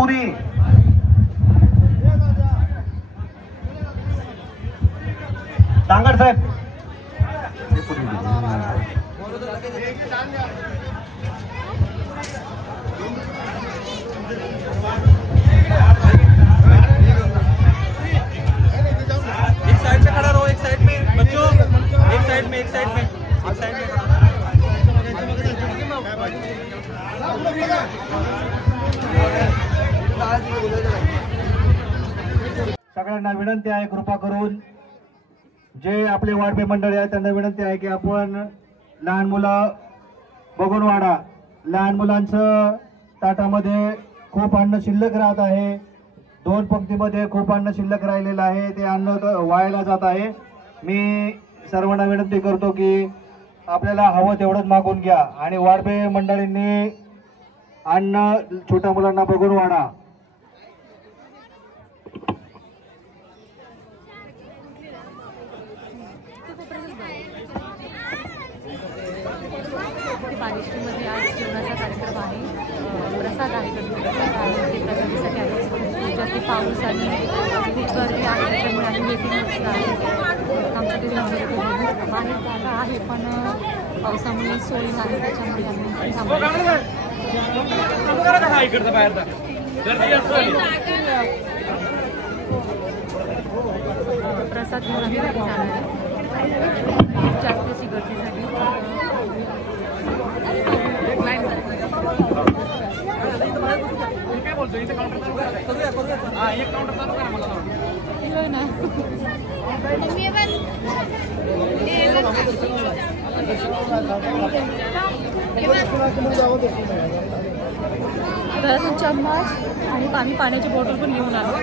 पुरी तांगड साहेब एक साइड पे खड़ा रहो, एक साइड में बच्चों, एक साइड में सगळ्यांना विनंती आहे कृपा करून जे आपले वाढपे मंडळी आहेत त्यांना विनंती आहे की आपण लहान मुलं बघून वाढा. लहान मुलांचं ताटामध्ये खूप अन्न शिल्लक राहत आहे. 2 पंक्तीमध्ये खूप अन्न शिल्लक राहिलेलं आहे. ते अन्न वायाला जात आहे. मी सर्वांना विनंती करतो की आपल्याला हवं तेवढंच मागून घ्या आणि वाढपे मंडळींनी अन्न छोट्या मुलांना बघून वाढा. बालेश्वरीमध्ये आज जेवणाचा कार्यक्रम आहे. प्रसाद आहे ते प्रसादासाठी आले. जास्त पाऊस आणि खूप गर्दी आहे त्याच्यामुळे आम्ही वेटिंग आहे. आमच्याकडे बाहेर जागा आहे पण पावसामुळे सोय नाही त्याच्यामुळे आम्ही थांबलो. प्रसाद घेऊन आम्ही घरी जाणार आहे. जास्तीची गर्दीसाठी घरातून चम्मच आणि पाण्याची बॉटल पण घेऊन आलो.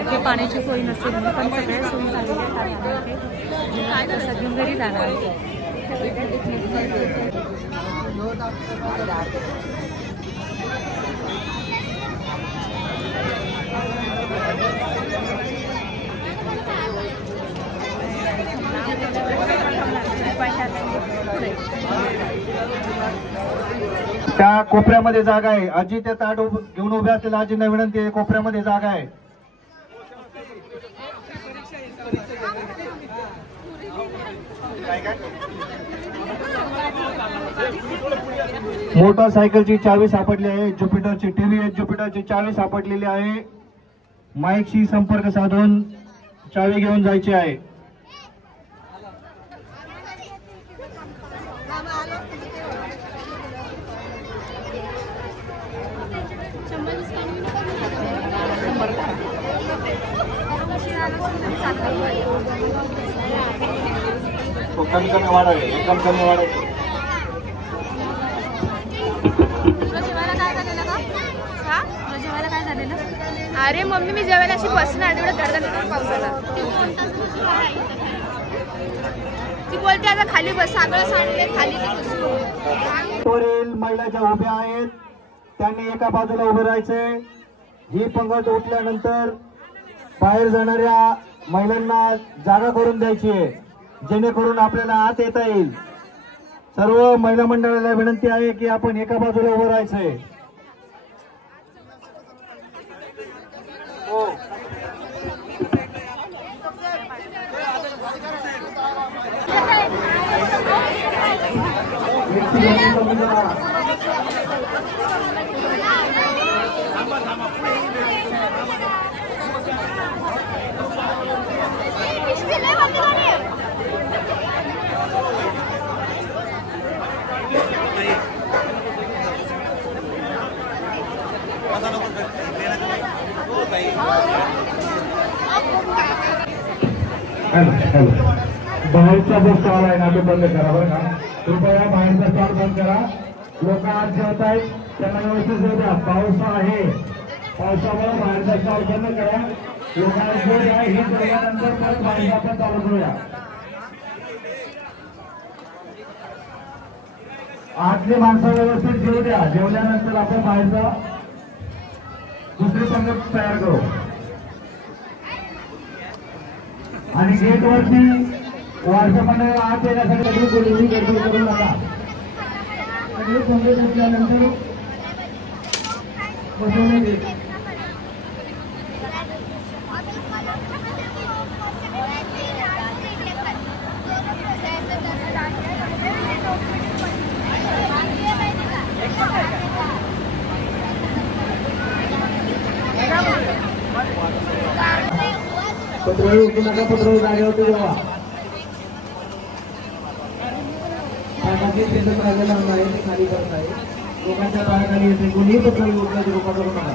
इथे पाण्याची सोय नसेल पण सगळ्या सोयी झालेल्या आहेत. प्रसाद घेऊन घरी जाणार आहे. त्या कोपऱ्यामध्ये जागा आहे. आजी त्या ताट घेऊन उभ्या असतील. आजींना विनंती आहे, कोपऱ्यामध्ये जागा आहे. मोटरसायकलची चावी सापडली आहे. ज्युपिटरची टीव्हीएस ज्युपिटरची चावी सापडलेली आहे. माईकशी संपर्क साधून चावी घेऊन जायची आहे. कमी कमी वाढावे, एकदम कमी वाढायचे. अरे मम्मी मी जेवायला अशी बसून आली एवढं गर्दन पावसाला. ती बोलते आता खाली बस. सगळं सांडले खाली वरील महिला ज्या उभ्या आहेत त्यांनी एका बाजूला उभे राहायचे. ही पंगत उठल्यानंतर बाहेर जाणाऱ्या महिलांना जागा करून द्यायची आहे जेणेकरून आपल्याला आत येता येईल. सर्व महिला मंडळाला विनंती आहे की आपण एका बाजूला उभं राहायचंय. बाहेरचा जो स्टॉल आहे ना तो बंद करा बरं का. कृपया बाहेरचा स्टॉल बंद करा. लोक आज जेवत आहेत त्यांना व्यवस्थित जेवू द्या. पाऊस आहे, पावसामुळे बाहेरचा स्टॉल बंद करा. लोकांना जेवू द्या. हे जेवल्यानंतर परत बाहेर आपण चालू करूया. आतली माणसं व्यवस्थित जेवू द्या. जेवल्यानंतर आपण बाहेरचा दुसरी पंगत तयार करू. आणि गेट वरती वारसा मंडळ आत येण्यासाठी सगळी गर्दी करून नका. सगळी पंगत असल्यानंतर बसवण्यात येईल. पत्रळी उचलू नका, पत्रळी जागेवरती जेव्हा खाली करत आहे, लोकांच्या पायाखाली येते, कोणीही पत्रळी उचलायची कृपा करू नका.